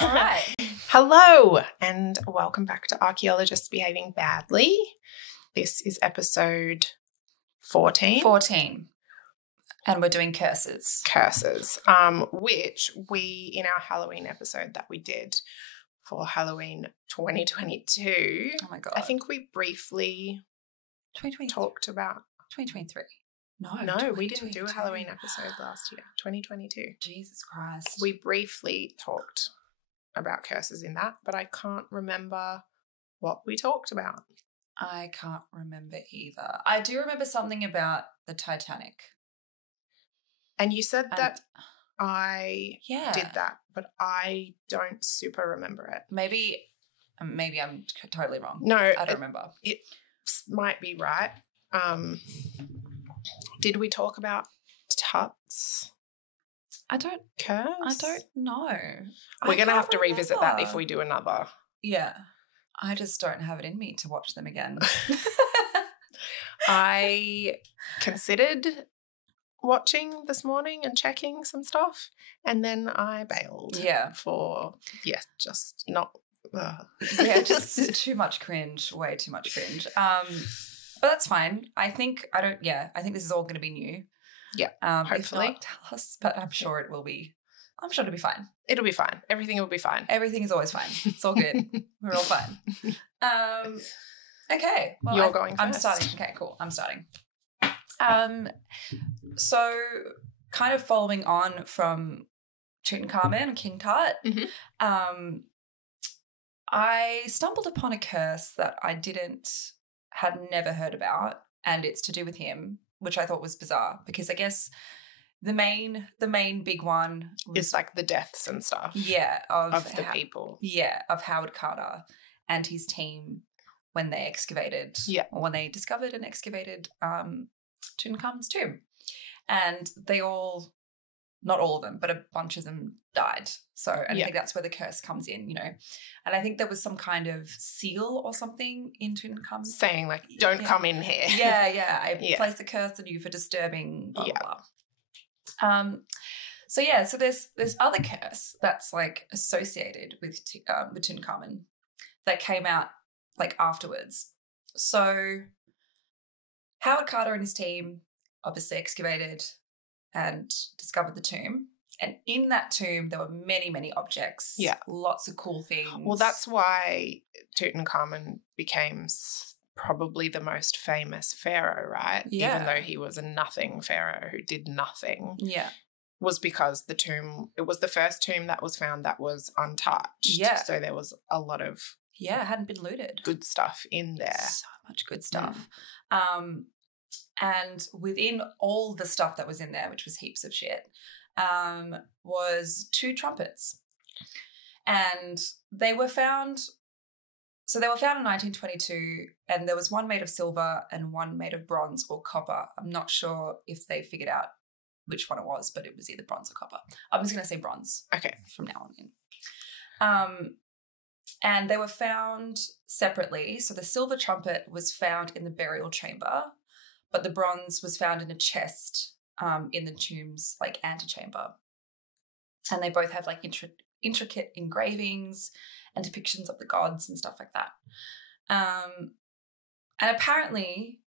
All right. Hello and welcome back to Archaeologists Behaving Badly. This is episode 14. 14. And we're doing curses. Which we, in our Halloween episode that we did for Halloween 2022, Oh my God. I think we briefly 2023. talked about... 2023. No, we didn't do a Halloween episode last year, 2022. Jesus Christ. We briefly talked about curses in that, but I can't remember what we talked about. I can't remember either. I do remember something about the Titanic. And you said that I Yeah. did that, but I don't super remember it. Maybe I'm totally wrong. No. I don't remember. It might be right. Did we talk about Tuts? I don't know. We're going to have to revisit that if we do another. Yeah. I just don't have it in me to watch them again. I considered watching this morning and checking some stuff, and then I bailed. Yeah. Just not. Yeah, just too much cringe. Way too much cringe. But that's fine. I think this is all going to be new. Yeah, hopefully. If not, tell us, but I'm sure it will be. I'm sure it'll be fine. It'll be fine. Everything will be fine. Everything is always fine. It's all good. We're all fine. Okay. Well, You're going first. I'm starting. Okay, cool. I'm starting. So kind of following on from Tutankhamun and King Tut, I stumbled upon a curse that I had never heard about, and it's to do with him, which I thought was bizarre because I guess the main big one is like the deaths and stuff. Yeah, of the people. Yeah, of Howard Carter and his team when they excavated, or when they discovered and excavated Tutankhamun's tomb, and they all, not all of them, but a bunch of them died. So, and I think that's where the curse comes in, you know. And I think there was some kind of seal or something in Tutankhamun saying like, don't come in here. Yeah. I place a curse on you for disturbing, blah, blah, blah. So there's this other curse that's like associated with Tutankhamun that came out like afterwards. So Howard Carter and his team obviously excavated and discovered the tomb. And in that tomb, there were many, many objects. Yeah. Lots of cool things. Well, that's why Tutankhamun became probably the most famous pharaoh, right? Yeah. Even though he was a nothing pharaoh who did nothing. Yeah. Was because it was the first tomb that was found that was untouched. Yeah. So there was a lot of... Yeah, it hadn't been looted. Good stuff in there. So much good stuff. And within all the stuff that was in there, which was heaps of shit, was 2 trumpets. And they were found... So they were found in 1922, and there was one made of silver and one made of bronze or copper. I'm not sure if they figured out which one it was, but it was either bronze or copper. I'm just going to say bronze. Okay. From now on in. And they were found separately. So the silver trumpet was found in the burial chamber, but the bronze was found in a chest in the tomb's like antechamber. And they both have like intricate engravings and depictions of the gods and stuff like that. And apparently,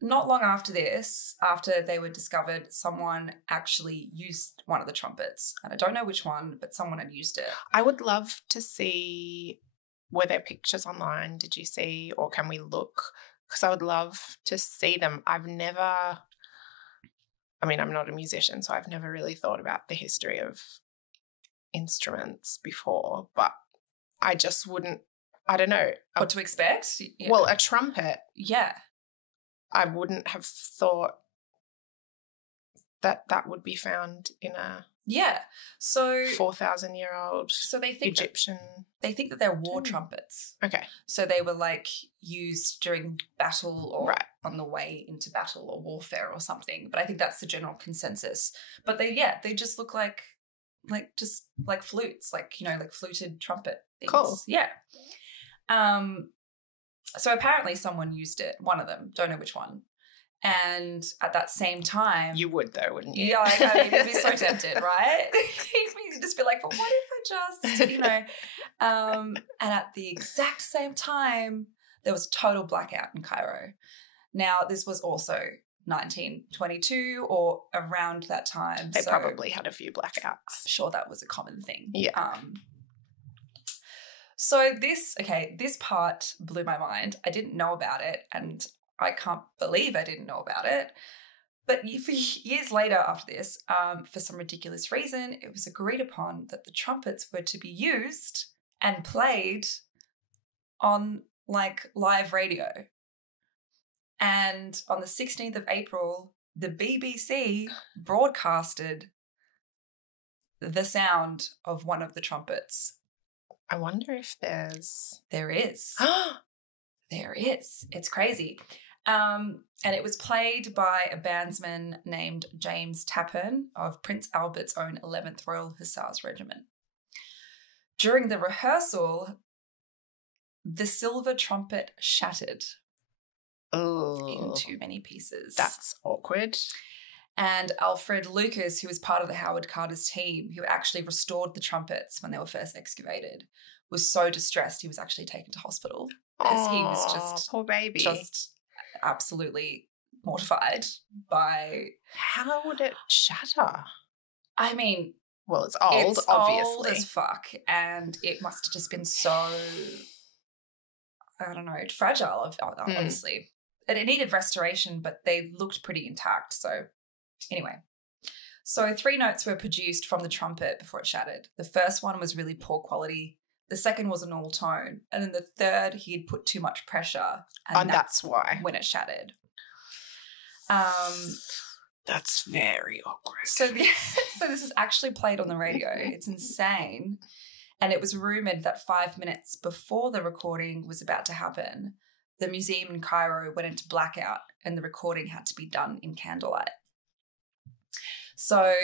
not long after this, after they were discovered, someone actually used one of the trumpets. And I don't know which one, but someone had used it. I would love to see, were there pictures online, did you see, or can we look? Because I would love to see them. I'm not a musician, so I've never really thought about the history of instruments before, but I just wouldn't, I don't know. What to expect? Yeah. Well, a trumpet. Yeah. I wouldn't have thought that would be found in a so 4,000-year-old so they think Egyptian. They think that they're war trumpets. Okay. So they were like used during battle or on the way into battle or warfare or something. But I think that's the general consensus. But they just look like flutes, like fluted trumpet things. Cool. Yeah. So apparently someone used it, one of them, don't know which one. And at that same time... You would though, wouldn't you? Yeah, like, I mean, you'd be so tempted, right? You'd just be like, but what if I just, you know... and at the exact same time, there was total blackout in Cairo. Now, this was also 1922 or around that time. They probably had a few blackouts. I'm sure that was a common thing. Yeah. So this part blew my mind. I didn't know about it, and I can't believe I didn't know about it. But for years later after this, for some ridiculous reason, it was agreed upon that the trumpets were to be used and played on, like, live radio. And on the 16th of April, the BBC broadcasted the sound of one of the trumpets. I wonder if there's... There is. There is. It's crazy. And it was played by a bandsman named James Tappan of Prince Albert's own 11th Royal Hussars Regiment. During the rehearsal, the silver trumpet shattered into many pieces. That's awkward. And Alfred Lucas, who was part of the Howard Carter's team, who actually restored the trumpets when they were first excavated, was so distressed he was actually taken to hospital because he was just... Poor baby. Just absolutely mortified by... How would it shatter? I mean... Well, it's old, obviously. Old as fuck, and it must have just been so... I don't know, fragile, honestly. And it needed restoration, but they looked pretty intact, so... Anyway, so 3 notes were produced from the trumpet before it shattered. The first one was really poor quality. The second was a normal tone. And then the third, he had put too much pressure. And that's why. When it shattered. That's very awkward. So this is actually played on the radio. It's insane. And it was rumoured that 5 minutes before the recording was about to happen, the museum in Cairo went into blackout and the recording had to be done in candlelight. So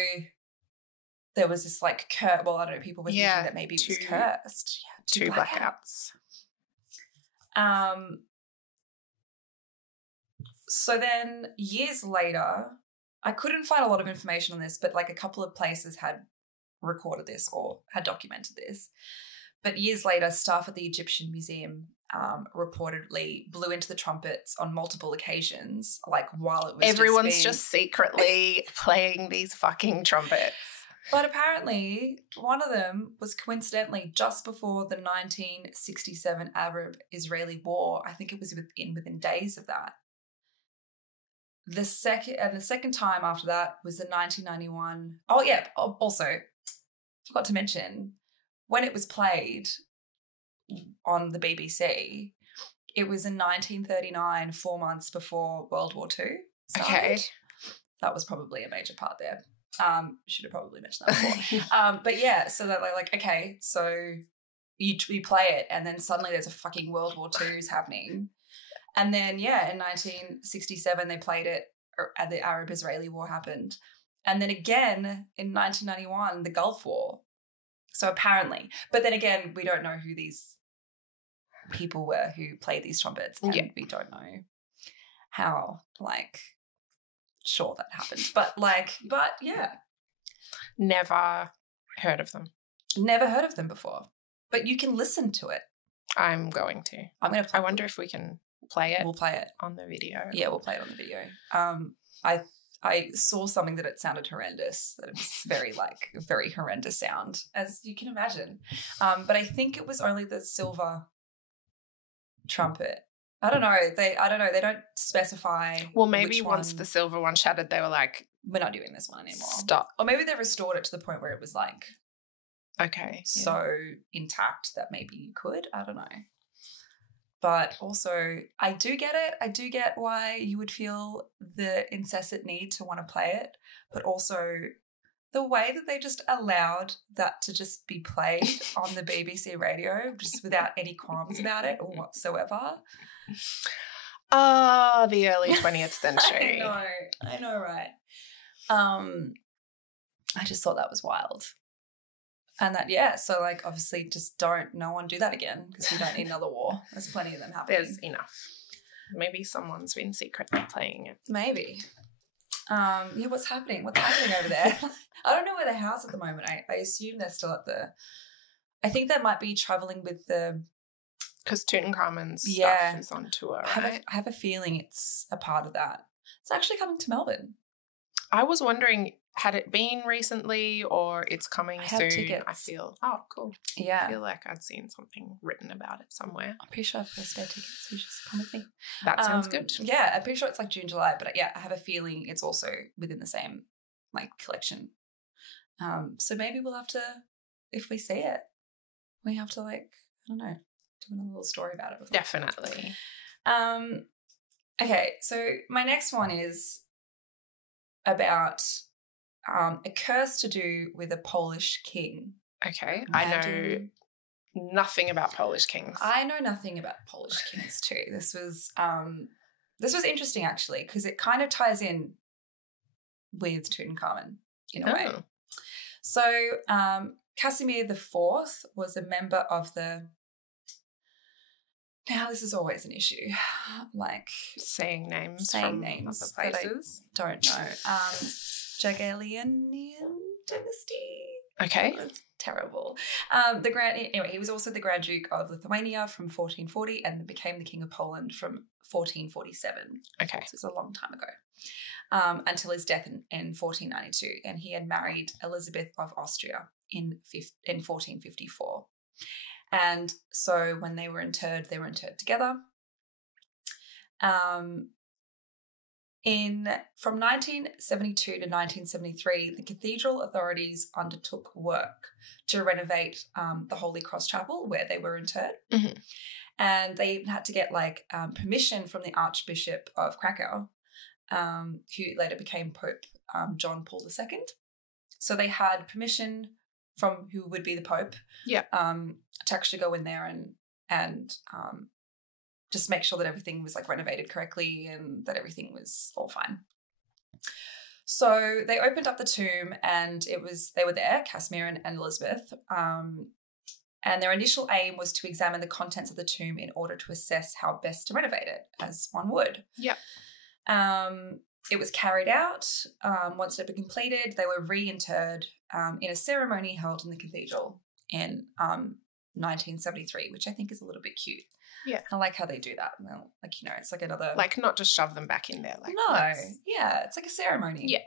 there was this like I don't know, people were thinking that maybe it was cursed. Yeah, 2 blackouts. So then years later, I couldn't find a lot of information on this, but like a couple of places had recorded this or had documented this. But years later, staff at the Egyptian Museum reportedly blew into the trumpets on multiple occasions, like while it was Everyone's just secretly playing these fucking trumpets. But apparently one of them was coincidentally just before the 1967 Arab-Israeli war. I think it was within days of that. The second time after that was the 1991. Oh yeah, also forgot to mention when it was played on the BBC, it was in 1939, 4 months before World War II started. Okay. That was probably a major part there. Should have probably mentioned that before. But yeah, so that like, okay, so you play it and then suddenly there's a fucking World War II's happening. And then, yeah, in 1967 they played it and the Arab-Israeli war happened. And then again in 1991, the Gulf War. So apparently. But then again, we don't know who these people were who played these trumpets. And we don't know how, like, sure that happened. But yeah. Never heard of them. Never heard of them before. But you can listen to it. I'm going to. I wonder if we can play it. We'll play it. On the video. Yeah, we'll play it on the video. I saw something that it sounded horrendous. That it was very horrendous sound, as you can imagine. But I think it was only the silver trumpet. I don't know. They don't specify. Well, maybe once the silver one shattered, they were like, we're not doing this one anymore. Stop. Or maybe they restored it to the point where it was like, okay, so intact that maybe you could. I don't know. But also, I do get it. I do get why you would feel the incessant need to want to play it. But also, the way that they just allowed that to just be played on the BBC radio, just without any qualms about it or whatsoever. The early 20th century. I know, right? I just thought that was wild. And that, so like obviously just no one do that again because we don't need another war. There's plenty of them happening. There's enough. Maybe someone's been secretly playing it. Maybe. Yeah, what's happening? What's happening over there? I don't know where they're housed at the moment. I assume they're still at the... I think they might be travelling with the... Because Tutankhamun's stuff is on tour, right? I have a feeling it's a part of that. It's actually coming to Melbourne. I was wondering, had it been recently or it's coming soon? Tickets. I feel, oh, cool. Yeah. I feel like I'd seen something written about it somewhere. I'm pretty sure I've got spare tickets. You just come with me. That sounds good. Yeah, I'm pretty sure it's like June, July. But yeah, I have a feeling it's also within the same like collection. So maybe we'll have to, if we see it, we have to like, I don't know, do a little story about it. Definitely. Okay, so my next one is about a curse to do with a Polish king. Okay, I know nothing about Polish kings. I know nothing about Polish kings too. This was interesting actually because it kind of ties in with Tutankhamun in a way. So Casimir IV was a member of the... Now this is always an issue, like saying names from other places. Don't know. Jagiellonian dynasty. Okay, terrible. He was also the Grand Duke of Lithuania from 1440 and became the King of Poland from 1447. Okay, so it's a long time ago. Until his death in 1492, and he had married Elizabeth of Austria in 1454. And so when they were interred together. From 1972 to 1973, the cathedral authorities undertook work to renovate the Holy Cross Chapel where they were interred. Mm-hmm. And they even had to get permission from the Archbishop of Krakow, who later became Pope John Paul II. So they had permission from who would be the Pope, to actually go in there and just make sure that everything was renovated correctly and that everything was all fine. So they opened up the tomb and they were there, Casimir and Elizabeth, and their initial aim was to examine the contents of the tomb in order to assess how best to renovate it, as one would. Yep. It was carried out. Once it had been completed, they were reinterred in a ceremony held in the cathedral in 1973, which I think is a little bit cute. Yeah. I like how they do that. Well, it's like another... not just shove them back in there. It's like a ceremony. Yeah.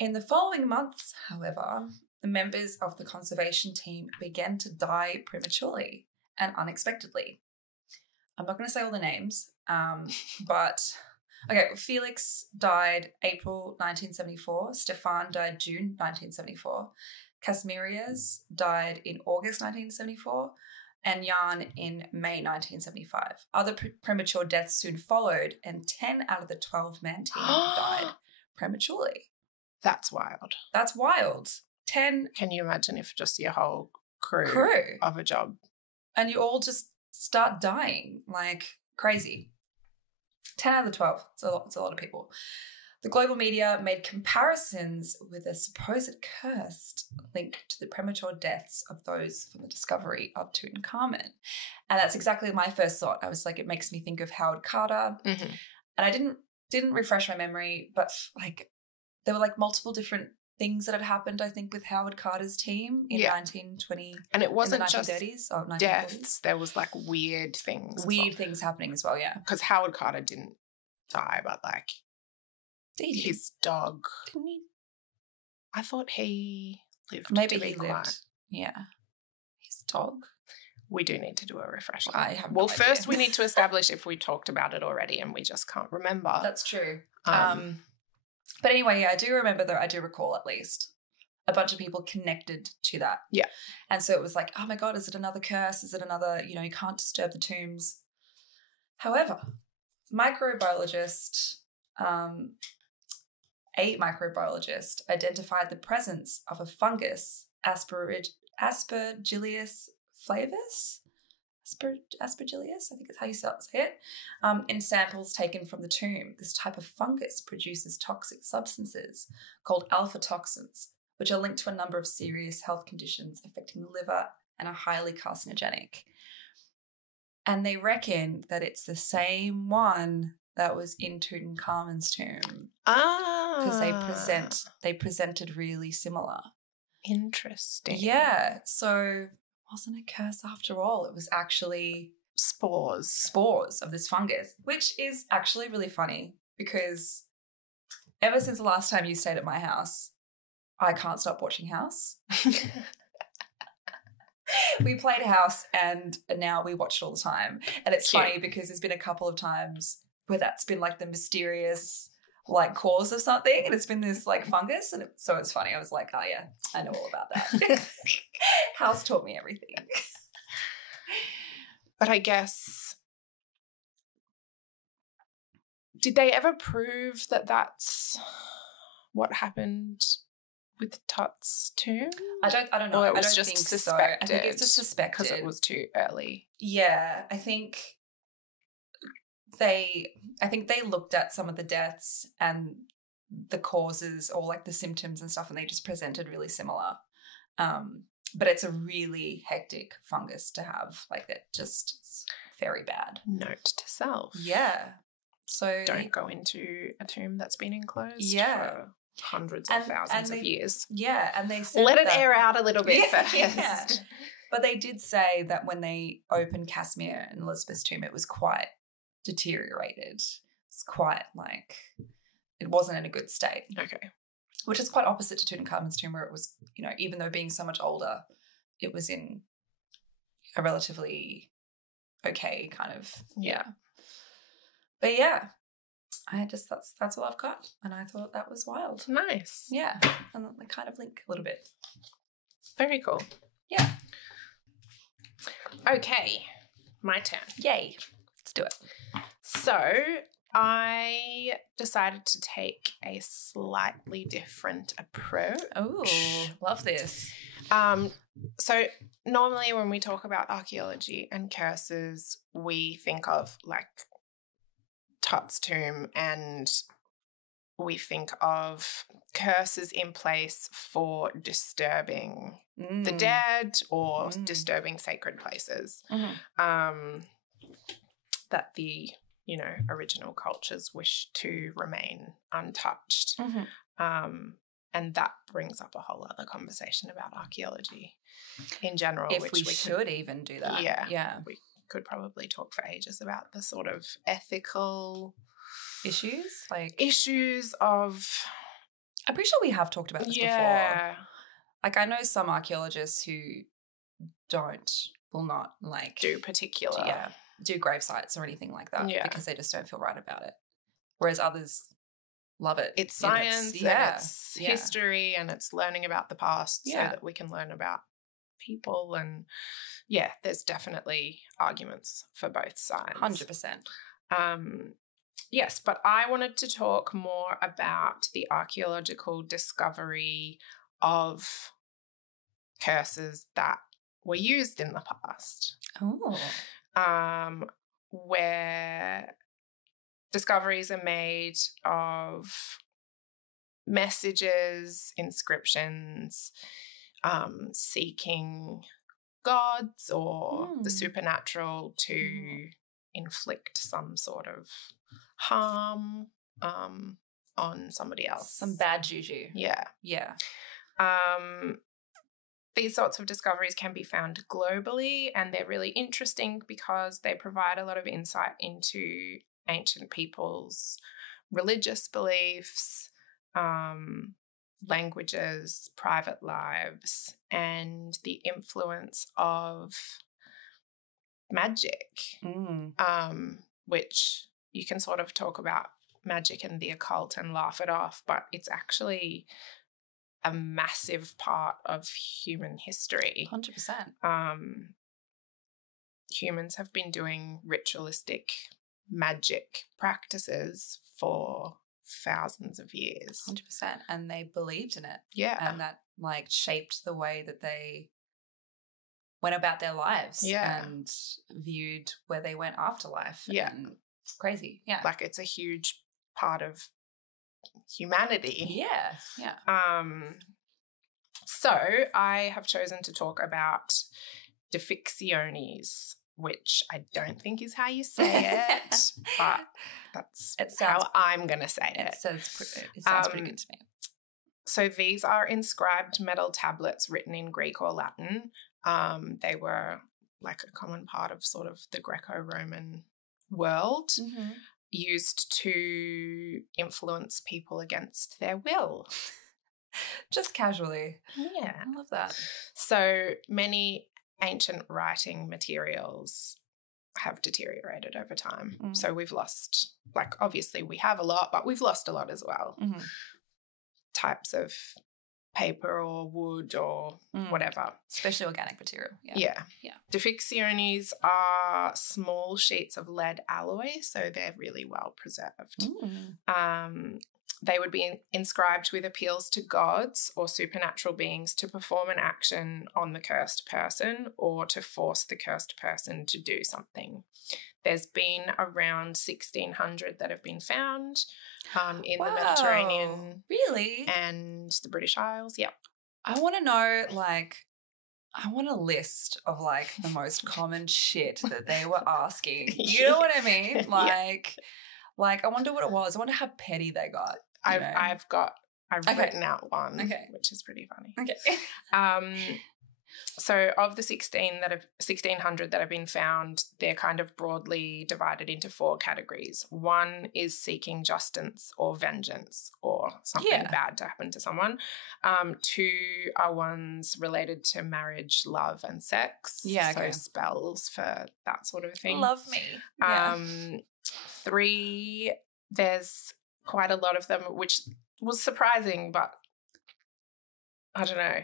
In the following months, however, the members of the conservation team began to die prematurely and unexpectedly. I'm not going to say all the names, but... Okay, Felix died April 1974. Stefan died June 1974. Casimirias died in August 1974. And Jan in May 1975. Other premature deaths soon followed, and 10 out of the 12-man team died prematurely. That's wild. That's wild. 10. Can you imagine if just your whole crew of a job? And you all just start dying like crazy. 10 out of the 12. It's a lot of people. The global media made comparisons with a supposed curse linked to the premature deaths of those from the discovery of Tutankhamun. And that's exactly my first thought. I was like, it makes me think of Howard Carter. Mm-hmm. And I didn't refresh my memory, but there were multiple different things that had happened, I think, with Howard Carter's team in 1920. And it wasn't in the 1930s just or 1940s. Deaths. There was weird things. Weird things happening as well, yeah. Because Howard Carter didn't die, but his dog. Didn't he? I thought he lived. Maybe to be he quiet. lived. Yeah. His dog. We do need to do a refresher. I have no idea. First we need to establish if we talked about it already and we just can't remember. That's true. But anyway, yeah, I do remember though, I do recall at least a bunch of people connected to that. Yeah. And so it was like, oh my God, is it another curse? Is it another, you can't disturb the tombs. However, a microbiologist identified the presence of a fungus, Aspergillus flavus, Aspergillus, I think is how you say it, in samples taken from the tomb. This type of fungus produces toxic substances called alpha toxins, which are linked to a number of serious health conditions affecting the liver and are highly carcinogenic. And they reckon that it's the same one that was in Tutankhamun's tomb. Because they presented really similar. Interesting. Yeah. So it wasn't a curse after all. It was actually spores of this fungus, which is actually really funny because ever since the last time you stayed at my house, I can't stop watching House. We played House and now we watch it all the time. And it's funny because there's been a couple of times where that's been like the mysterious like cause of something, and it's been this like fungus, and so it's funny. I was like, oh yeah, I know all about that. House taught me everything. But I guess, did they ever prove that that's what happened with Tut's tomb? I don't know. Or it was I don't just think suspected. So. I think it's just suspected because it was too early. Yeah, I think they looked at some of the deaths and the causes or like the symptoms and stuff, and they just presented really similar. But it's a really hectic fungus to have. Like that, just it's very bad. Note to self. Yeah. So don't go into a tomb that's been enclosed for hundreds of thousands of years. Yeah, and they said let it air out a little bit first. Yeah. But they did say that when they opened Casimir and Elizabeth's tomb, it was quite deteriorated. It's quite like it wasn't in a good state. Okay. Which is quite opposite to Tutankhamun's tomb, where it was, even though being so much older, it was in a relatively okay kind of, But yeah, that's all I've got. And I thought that was wild. Nice. Yeah. And they kind of link a little bit. Very cool. Yeah. Okay. My turn. Yay. Let's do it. So I decided to take a slightly different approach. Oh, love this. So normally when we talk about archaeology and curses, we think of like Tut's tomb, and we think of curses in place for disturbing the dead or disturbing sacred places. That the original cultures wish to remain untouched. And that brings up a whole other conversation about archaeology in general. If we should even do that. Yeah. We could probably talk for ages about the sort of ethical issues. I'm pretty sure we have talked about this before. Like I know some archaeologists who will not like do particular do grave sites or anything like that because they just don't feel right about it. Whereas others love it. It's science, and it's history, and it's learning about the past so that we can learn about people. And there's definitely arguments for both sides. 100%. Yes, but I wanted to talk more about the archaeological discovery of curses that were used in the past. Oh. Where discoveries are made of messages, inscriptions, seeking gods or the supernatural to inflict some sort of harm on somebody else. Some bad juju. Yeah. These sorts of discoveries can be found globally, and they're really interesting because they provide a lot of insight into ancient people's religious beliefs, languages, private lives, and the influence of magic, which you can sort of talk about magic and the occult and laugh it off, but it's actually a massive part of human history. 100%. Humans have been doing ritualistic magic practices for thousands of years. 100%. And they believed in it. Yeah. And that like shaped the way that they went about their lives and viewed where they went after life. Yeah. And it's crazy. Yeah. Like it's a huge part of humanity. Yeah. So I have chosen to talk about depictiones which I don't think is how you say it, but that's how I'm going to say it. It sounds pretty good to me. So these are inscribed metal tablets written in Greek or Latin. They were like a common part of sort of the Greco-Roman world, used to influence people against their will. Just casually. Yeah. I love that. So many ancient writing materials have deteriorated over time. So we've lost, like, obviously we have a lot, but we've lost a lot as well. Types of paper or wood or whatever. Especially organic material. Yeah. Deficciones are small sheets of lead alloy, so they're really well preserved. They would be inscribed with appeals to gods or supernatural beings to perform an action on the cursed person or to force the cursed person to do something. There's been around 1,600 that have been found in the Mediterranean. Really? And the British Isles, yep. I want to know, like, I want a list of, like, the most common shit that they were asking. You know what I mean? Like, I wonder what it was. I wonder how petty they got. I've written out one, which is pretty funny. Okay. So of the 1,600 that have been found, they're kind of broadly divided into 4 categories. One is seeking justice or vengeance or something bad to happen to someone. 2 are ones related to marriage, love, and sex. So spells for that sort of thing. Love me. 3, there's quite a lot of them, which was surprising, but I don't know.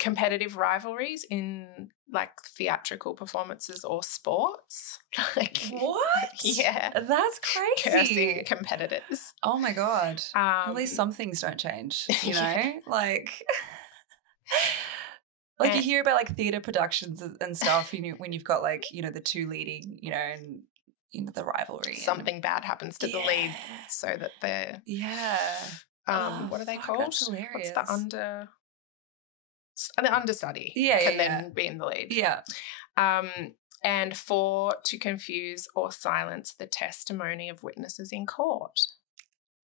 Competitive rivalries in, like, theatrical performances or sports. Like, what? Yeah. That's crazy. Cursing competitors. Oh, my God. At least some things don't change, you know? Like, you hear about, like, theatre productions and stuff, you know, when you've got, like, you know, the 2 leading, you know, and, you know, the rivalry. Something bad happens to the lead so that they're... Yeah. What are they called? That's hilarious. What's the understudy can then be in the lead. Yeah. And 4, to confuse or silence the testimony of witnesses in court.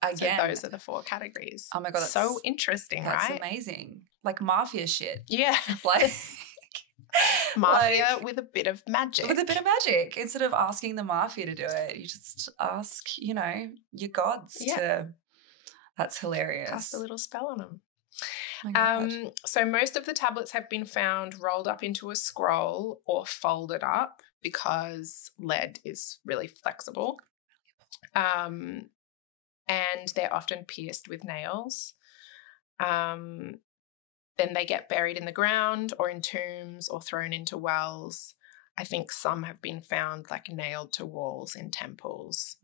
Again. So those are the 4 categories. Oh, my God. That's so interesting, that's right? That's amazing. Like mafia shit. Yeah. Like... Mafia with a bit of magic. With a bit of magic. Instead of asking the mafia to do it, you just ask, you know, your gods to... That's hilarious. Cast a little spell on them. Oh, so most of the tablets have been found rolled up into a scroll or folded up because lead is really flexible. And they're often pierced with nails. Then they get buried in the ground or in tombs or thrown into wells. I think some have been found, like, nailed to walls in temples.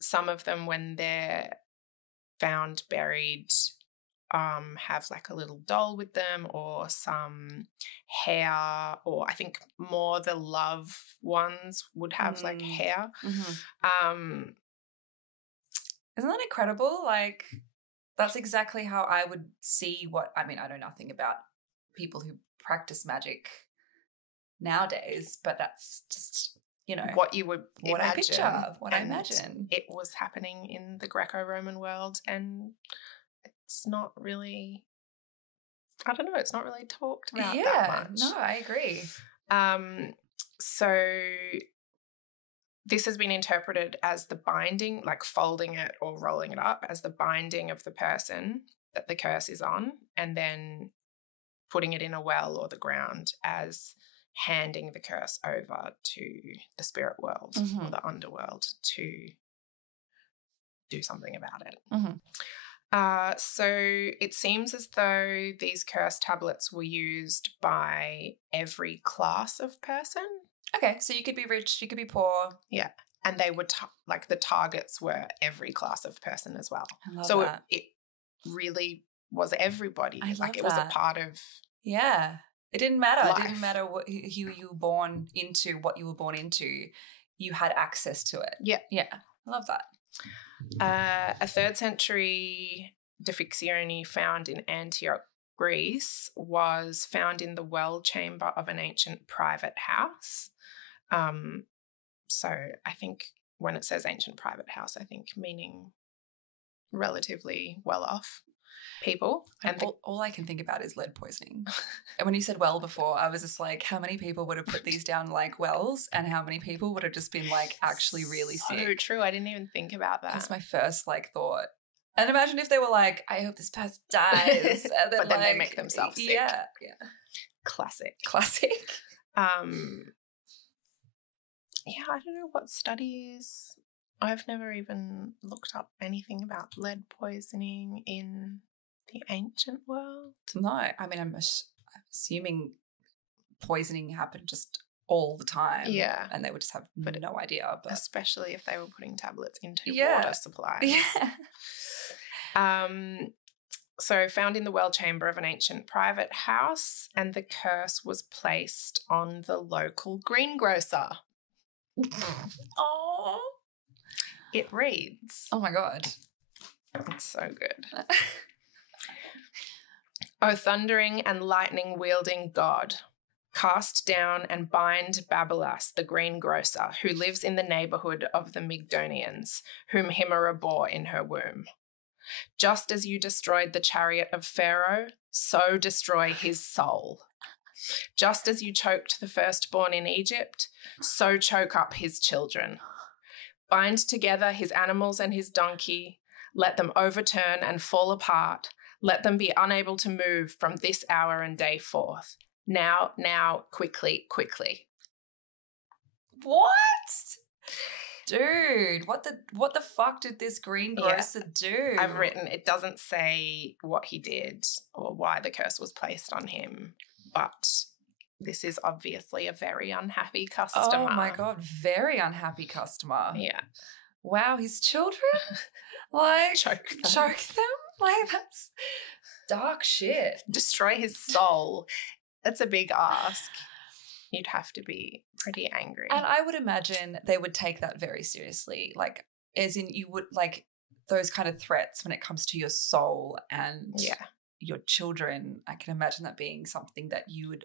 Some of them, when they're found buried, have, like, a little doll with them or some hair, or I think more the love ones would have like hair. Isn't that incredible? Like, that's exactly how I would see I know nothing about people who practice magic nowadays, but that's just, you know, what you would what imagine, I picture, what I imagine. It was happening in the Greco-Roman world, and it's not really, I don't know, it's not really talked about that much. No, I agree. So this has been interpreted as the binding, like folding it or rolling it up, as the binding of the person that the curse is on, and then putting it in a well or the ground as handing the curse over to the spirit world or the underworld to do something about it. So it seems as though these curse tablets were used by every class of person. Okay, so you could be rich, you could be poor. Yeah, and they were like the targets were every class of person as well. I love so that. It really was everybody. I love like it was a part of. Yeah, it didn't matter. Life. It didn't matter who you were born into, what you were born into. You had access to it. Yeah, I love that. A 3rd century Deficcione found in Antioch, Greece was found in the well chamber of an ancient private house. So I think when it says ancient private house, I think meaning relatively well-off people. And all I can think about is lead poisoning. And when you said well before, I was just like, how many people would have put these down like wells, and how many people would have just been like actually really sick? So true. I didn't even think about that. That's my first like thought. And imagine if they were like, I hope this person dies. And then, but then they make themselves sick. Yeah. Classic. Yeah, I don't know what studies. I've never even looked up anything about lead poisoning in the ancient world. No, I mean, I'm assuming poisoning happened just all the time. Yeah. And they would just have no idea. But especially if they were putting tablets into water supplies. Yeah. So found in the well chamber of an ancient private house, and the curse was placed on the local greengrocer. Oh. It reads. Oh my God. It's so good. O thundering and lightning wielding God, cast down and bind Babylas, the greengrocer, who lives in the neighbourhood of the Mygdonians, whom Himera bore in her womb. Just as you destroyed the chariot of Pharaoh, so destroy his soul. Just as you choked the firstborn in Egypt, so choke up his children. Bind together his animals and his donkey. Let them overturn and fall apart. Let them be unable to move from this hour and day forth. Now, quickly, quickly. What? Dude, what the fuck did this greengrocer do? I've written, it doesn't say what he did or why the curse was placed on him, but this is obviously a very unhappy customer. Oh my God, very unhappy customer. Yeah. Wow, his children? Like, choke them? Like, that's dark shit. Destroy his soul. That's a big ask. You'd have to be pretty angry. And I would imagine they would take that very seriously. Like, as in you would, like, those kind of threats when it comes to your soul and your children, I can imagine that being something that you would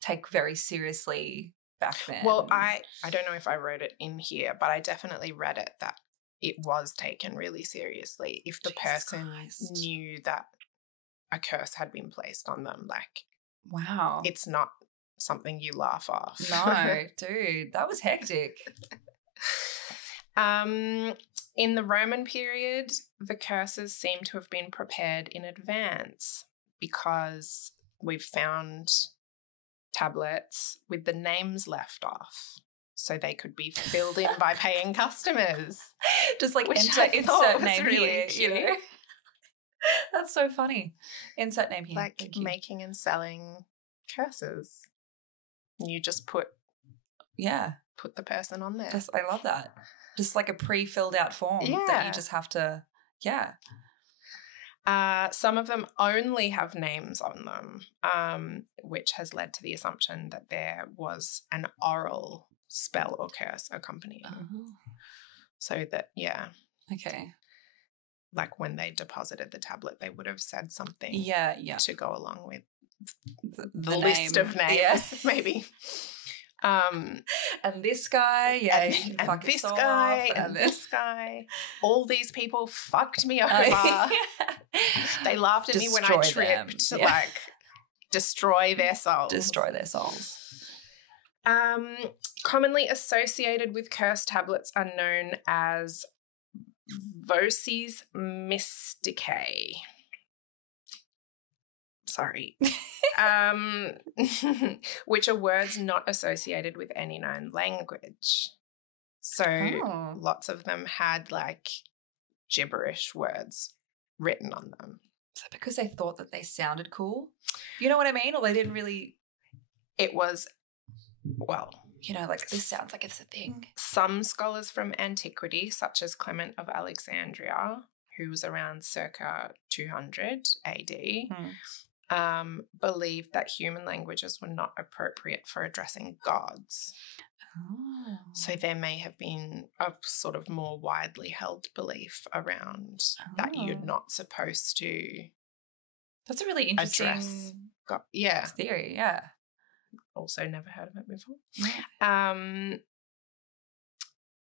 take very seriously back then. Well, I don't know if I wrote it in here, but I definitely read it that it was taken really seriously if the person knew that a curse had been placed on them. Like, wow. It's not something you laugh off. No, dude, that was hectic. In the Roman period, the curses seem to have been prepared in advance because we've found tablets with the names left off so they could be filled in by paying customers. Just like insert name really here, you know? That's so funny. Insert name here. Like making and selling curses. You just put the person on there. I love that. Just like a pre-filled out form that you just have to, some of them only have names on them, which has led to the assumption that there was an oral spell or curse accompanying. Oh. So that, okay. Like when they deposited the tablet, they would have said something to go along with the list of names, maybe. And this guy, and this guy, and this guy. All these people fucked me over. They laughed at me when I tripped. Like, destroy their souls. Destroy their souls. Commonly associated with cursed tablets are known as voces mysticae. Sorry. Which are words not associated with any known language. So lots of them had like gibberish words written on them. Is that because they thought that they sounded cool? You know what I mean? Or they didn't really... It was, well... You know, like, this sounds like it's a thing. Some scholars from antiquity, such as Clement of Alexandria, who was around circa 200 AD, believed that human languages were not appropriate for addressing gods. Oh. So there may have been a sort of more widely held belief around that you're not supposed to That's a really interesting theory, yeah. Also never heard of it before. Yeah.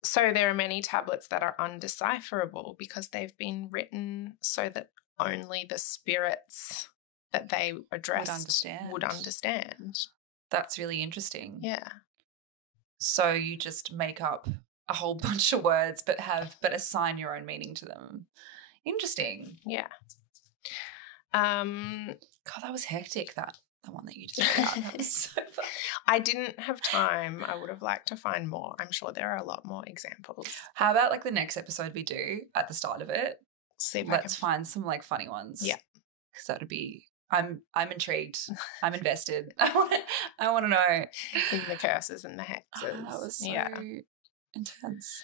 So there are many tablets that are undecipherable because they've been written so that only the spirits that they addressed would understand. That's really interesting. Yeah. So you just make up a whole bunch of words but assign your own meaning to them. Interesting. Yeah. God, that was hectic, that one that you just put out. That was so fun. I didn't have time. I would have liked to find more. I'm sure there are a lot more examples. How about like the next episode we do at the start of it? Let's find some like funny ones. Yeah. Because that would be I'm intrigued. I'm invested. I want to know. In the curses and the hexes. Oh, that was so intense.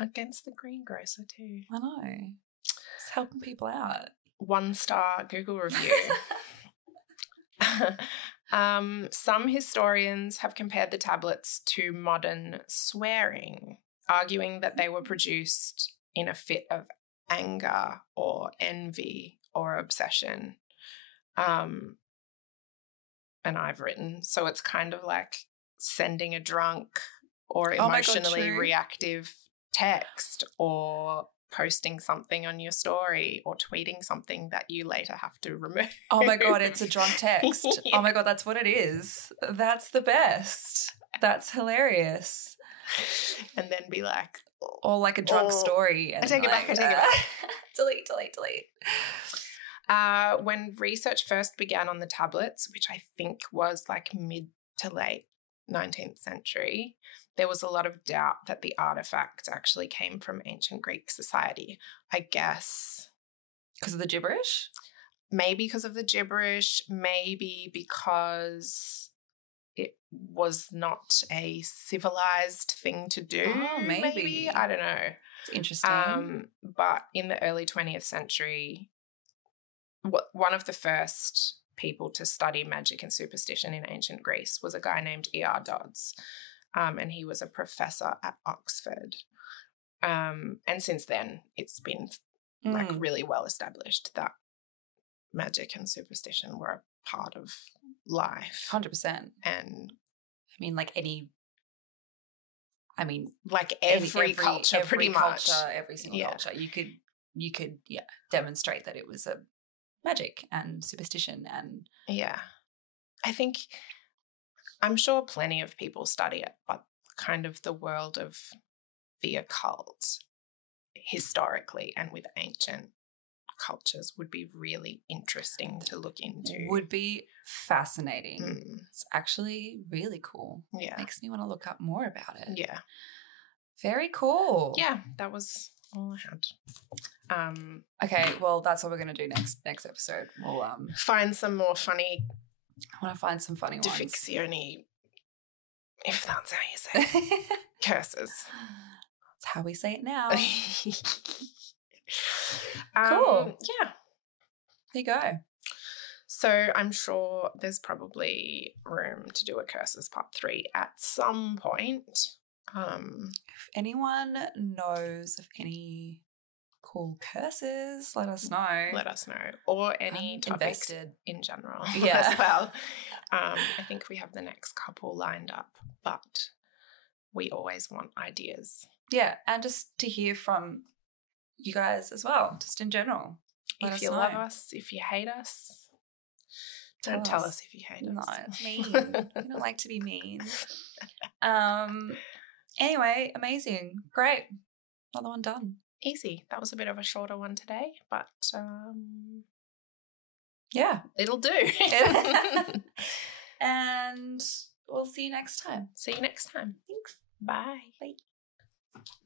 Against the greengrocer too. I know. It's helping people out. 1-star Google review. Some historians have compared the tablets to modern swearing, arguing that they were produced in a fit of anger or envy or obsession. And I've written, so it's kind of like sending a drunk or emotionally reactive text, or posting something on your story, or tweeting something that you later have to remove. Oh my God, it's a drunk text. Yeah. Oh my God, that's what it is. That's the best. That's hilarious. And then be like... Or like a drunk story. And I take it back. Delete. When research first began on the tablets, which I think was like mid to late 19th century, there was a lot of doubt that the artifacts actually came from ancient Greek society. I guess because of the gibberish? Maybe because of the gibberish, maybe because it was not a civilized thing to do. Oh, maybe. I don't know. It's interesting. But in the early 20th century, one of the first people to study magic and superstition in ancient Greece was a guy named E.R. Dodds. And he was a professor at Oxford. And since then, it's been like really well established that magic and superstition were a part of life. 100%. And I mean, like every culture, pretty much. Every single culture, you could demonstrate that it was a magic and superstition and I'm sure plenty of people study it, but kind of the world of the occult historically and with ancient cultures would be really interesting to look into. Would be fascinating. It's actually really cool. Yeah. Makes me want to look up more about it. Yeah. Very cool. Yeah, that was all I had. Okay, well, that's what we're going to do next episode. We'll find some more funny... I want to find some funny ones. Defixioni, if that's how you say it. Curses. That's how we say it now. Cool. Yeah. There you go. So I'm sure there's probably room to do a curses part 3 at some point. If anyone knows of any cool curses, let us know. Or any topics in general as well. I think we have the next couple lined up, but we always want ideas. Yeah, and just to hear from you guys as well, just in general. If you love us, if you hate us, don't tell us if you hate us. No, it's mean. We don't like to be mean. Anyway, amazing. Great. Another one done. Easy. That was a bit of a shorter one today, but yeah, it'll do. And we'll see you next time. Thanks. Bye. Bye.